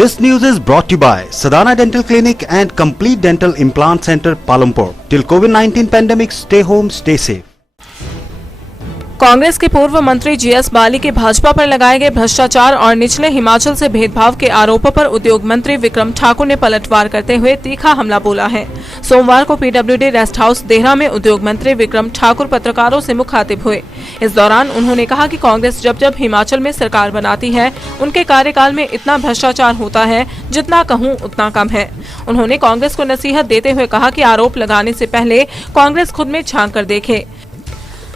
This news is brought to you by Sadhana Dental Clinic and Complete Dental Implant Center, Palampur. Till COVID-19 pandemic, stay home, stay safe. Congress के पूर्व मंत्री GS बाली के भाजपा पर लगाए गए भ्रष्टाचार और निचले हिमाचल से भेदभाव के आरोपों पर उद्योग मंत्री विक्रम ठाकुर ने पलटवार करते हुए तीखा हमला बोला है। सोमवार को पीडब्ल्यूडी रेस्ट हाउस देहरा में उद्योग मंत्री विक्रम ठाकुर पत्रकारों से मुखातिब हुए। इस दौरान उन्होंने कहा कि कांग्रेस जब जब हिमाचल में सरकार बनाती है उनके कार्यकाल में इतना भ्रष्टाचार होता है जितना कहूँ उतना कम है। उन्होंने कांग्रेस को नसीहत देते हुए कहा कि आरोप लगाने से पहले कांग्रेस खुद में झांक कर देखे।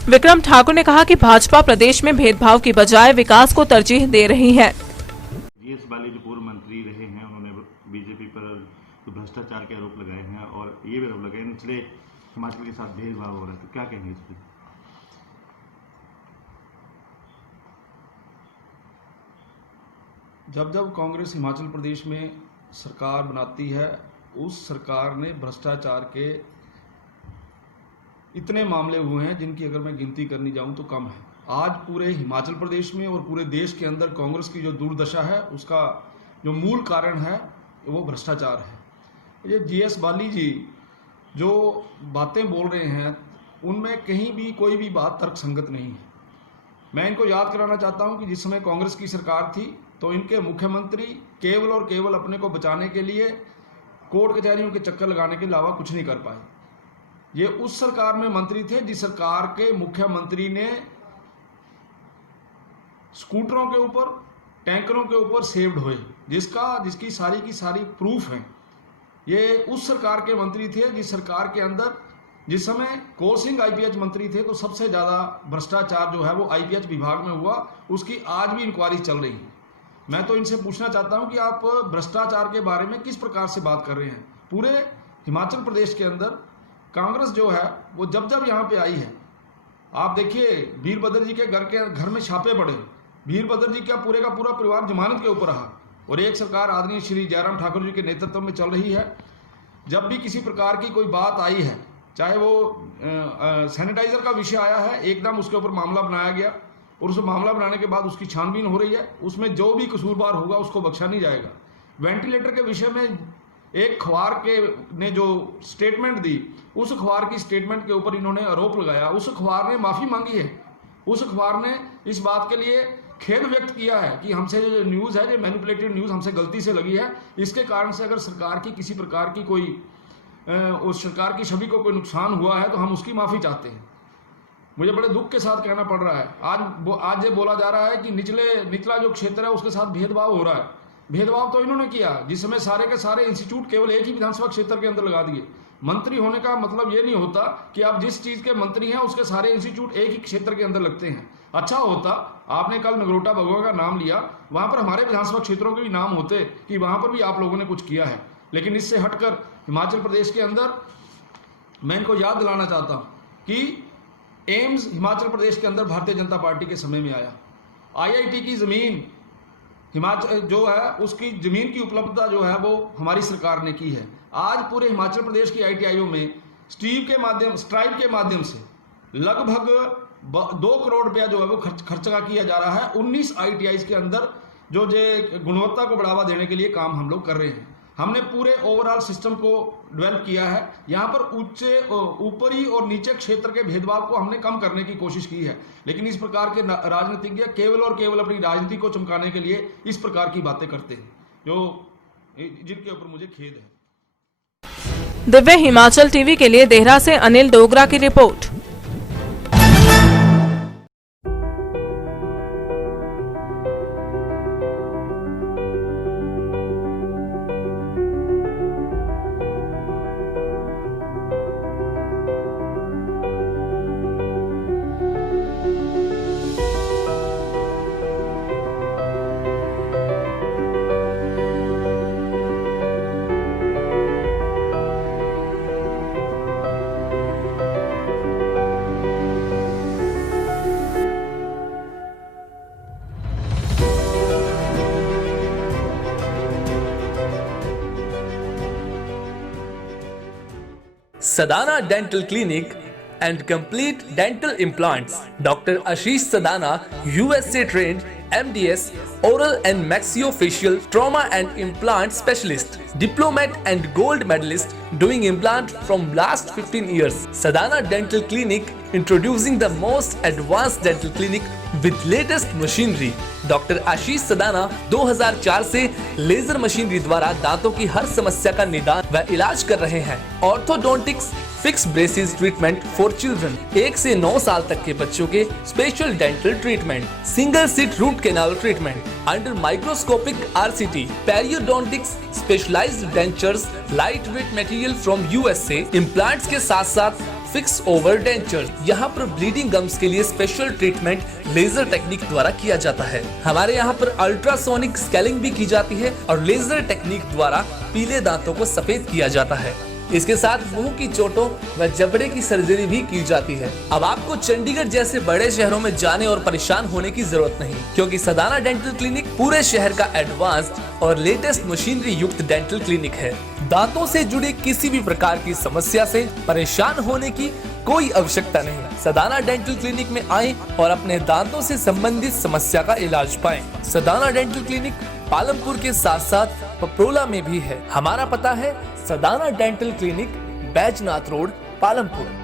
विक्रम ठाकुर ने कहा कि भाजपा प्रदेश में भेदभाव की बजाय विकास को तरजीह दे रही है। जीएस बाली जो पूर्व मंत्री रहे हैं, उन्होंने बीजेपी पर भ्रष्टाचार के आरोप लगाए हैं और ये भी आरोप लगाए निचले हिमाचल के साथ भेदभाव हो रहा है, तो क्या कहेंगे इस पर? जब जब कांग्रेस हिमाचल प्रदेश में सरकार बनाती है, उस सरकार ने भ्रष्टाचार के इतने मामले हुए हैं जिनकी अगर मैं गिनती करनी जाऊं तो कम है। आज पूरे हिमाचल प्रदेश में और पूरे देश के अंदर कांग्रेस की जो दुर्दशा है उसका जो मूल कारण है वो भ्रष्टाचार है। ये जीएस बाली जी जो बातें बोल रहे हैं उनमें कहीं भी कोई भी बात तर्कसंगत नहीं है। मैं इनको याद कराना चाहता हूं कि जिस समय कांग्रेस की सरकार थी तो इनके मुख्यमंत्री केवल और केवल अपने को बचाने के लिए कोर्ट कचहरियों के चक्कर लगाने के अलावा कुछ नहीं कर पाए। ये उस सरकार में मंत्री थे जिस सरकार के मुख्यमंत्री ने स्कूटरों के ऊपर, टैंकरों के ऊपर सेव्ड हुए, जिसकी सारी की सारी प्रूफ हैं। ये उस सरकार के मंत्री थे जिस सरकार के अंदर जिस समय कौल सिंह आईपीएच मंत्री थे तो सबसे ज़्यादा भ्रष्टाचार जो है वो आईपीएच विभाग में हुआ। उसकी आज भी इंक्वायरी चल रही है। मैं तो इनसे पूछना चाहता हूं कि आप भ्रष्टाचार के बारे में किस प्रकार से बात कर रहे हैं। पूरे हिमाचल प्रदेश के अंदर कांग्रेस जो है वो जब जब यहाँ पे आई है, आप देखिए वीरभद्र जी के घर में छापे पड़े। वीरभद्र जी का पूरा परिवार जमानत के ऊपर रहा और एक सरकार आदरणीय श्री जयराम ठाकुर जी के नेतृत्व में चल रही है। जब भी किसी प्रकार की कोई बात आई है, चाहे वो सैनिटाइजर का विषय आया है, एकदम उसके ऊपर मामला बनाया गया और उस मामला बनाने के बाद उसकी छानबीन हो रही है। उसमें जो भी कसूरवार होगा उसको बख्शा नहीं जाएगा। वेंटिलेटर के विषय में एक अखबार के ने जो स्टेटमेंट दी, उस अखबार की स्टेटमेंट के ऊपर इन्होंने आरोप लगाया। उस अखबार ने माफ़ी मांगी है। उस अखबार ने इस बात के लिए खेद व्यक्त किया है कि हमसे जो न्यूज़ है, जो मैनिपुलेटेड न्यूज़ हमसे गलती से लगी है, इसके कारण से अगर सरकार की किसी प्रकार की कोई उस सरकार की छवि को कोई नुकसान हुआ है तो हम उसकी माफ़ी चाहते हैं। मुझे बड़े दुख के साथ कहना पड़ रहा है। आज ये बोला जा रहा है कि निचला जो क्षेत्र है उसके साथ भेदभाव हो रहा है। भेदभाव तो इन्होंने किया जिस समय सारे के सारे इंस्टीट्यूट केवल एक ही विधानसभा क्षेत्र के अंदर लगा दिए। मंत्री होने का मतलब ये नहीं होता कि आप जिस चीज के मंत्री हैं उसके सारे इंस्टीट्यूट एक ही क्षेत्र के अंदर लगते हैं। अच्छा होता आपने कल नगरोटा भगवा का नाम लिया, वहां पर हमारे विधानसभा क्षेत्रों के भी नाम होते कि वहां पर भी आप लोगों ने कुछ किया है। लेकिन इससे हटकर हिमाचल प्रदेश के अंदर मैं इनको याद दिलाना चाहता हूं कि एम्स हिमाचल प्रदेश के अंदर भारतीय जनता पार्टी के समय में आया। आईआईटी की जमीन हिमाचल जो है उसकी जमीन की उपलब्धता जो है वो हमारी सरकार ने की है। आज पूरे हिमाचल प्रदेश की आईटीआईओ में स्ट्राइप के माध्यम से लगभग 2 करोड़ रुपया जो है वो खर्चा किया जा रहा है। 19 आईटीआईज के अंदर जो गुणवत्ता को बढ़ावा देने के लिए काम हम लोग कर रहे हैं। हमने पूरे ओवरऑल सिस्टम को डेवलप किया है। यहाँ पर ऊपरी और नीचे क्षेत्र के भेदभाव को हमने कम करने की कोशिश की है। लेकिन इस प्रकार के राजनीतिज्ञ केवल और केवल अपनी राजनीति को चमकाने के लिए इस प्रकार की बातें करते हैं जिनके ऊपर मुझे खेद है। दिव्य हिमाचल टीवी के लिए देहरा से अनिल डोगरा की report. Sadhana Dental Clinic and Complete Dental Implants. Dr. Ashish Sadhana, USA trained MDS, Oral and Maxillofacial Trauma and Implant Specialist, Diplomat and Gold Medalist doing implant from last 15 years. Sadhana Dental Clinic introducing the most advanced dental clinic with latest machinery. Doctor Ashish Sadana 2004 से laser machinery द्वारा दांतों की हर समस्या का निदान व इलाज कर रहे हैं। Orthodontics, fix braces treatment for children, 1 से 9 साल तक के बच्चों के special dental treatment, single seat root canal treatment under microscopic RCT, periodontics, specialised dentures, light weight material from USA, implants के साथ साथ फिक्स ओवर डेंचर। यहाँ पर ब्लीडिंग गम्स के लिए स्पेशल ट्रीटमेंट लेजर टेक्निक द्वारा किया जाता है। हमारे यहाँ पर अल्ट्रासोनिक स्केलिंग भी की जाती है और लेजर टेक्निक द्वारा पीले दांतों को सफेद किया जाता है। इसके साथ मुंह की चोटों व जबड़े की सर्जरी भी की जाती है। अब आपको चंडीगढ़ जैसे बड़े शहरों में जाने और परेशान होने की जरूरत नहीं, क्योंकि सदाना डेंटल क्लिनिक पूरे शहर का एडवांस्ड और लेटेस्ट मशीनरी युक्त डेंटल क्लिनिक है। दांतों से जुड़े किसी भी प्रकार की समस्या से परेशान होने की कोई आवश्यकता नहीं। सदाना डेंटल क्लिनिक में आएं और अपने दांतों से संबंधित समस्या का इलाज पाएं। सदाना डेंटल क्लिनिक पालमपुर के साथ साथ पपरोला में भी है। हमारा पता है Sadana dental clinic, Baijnath road, Palampur.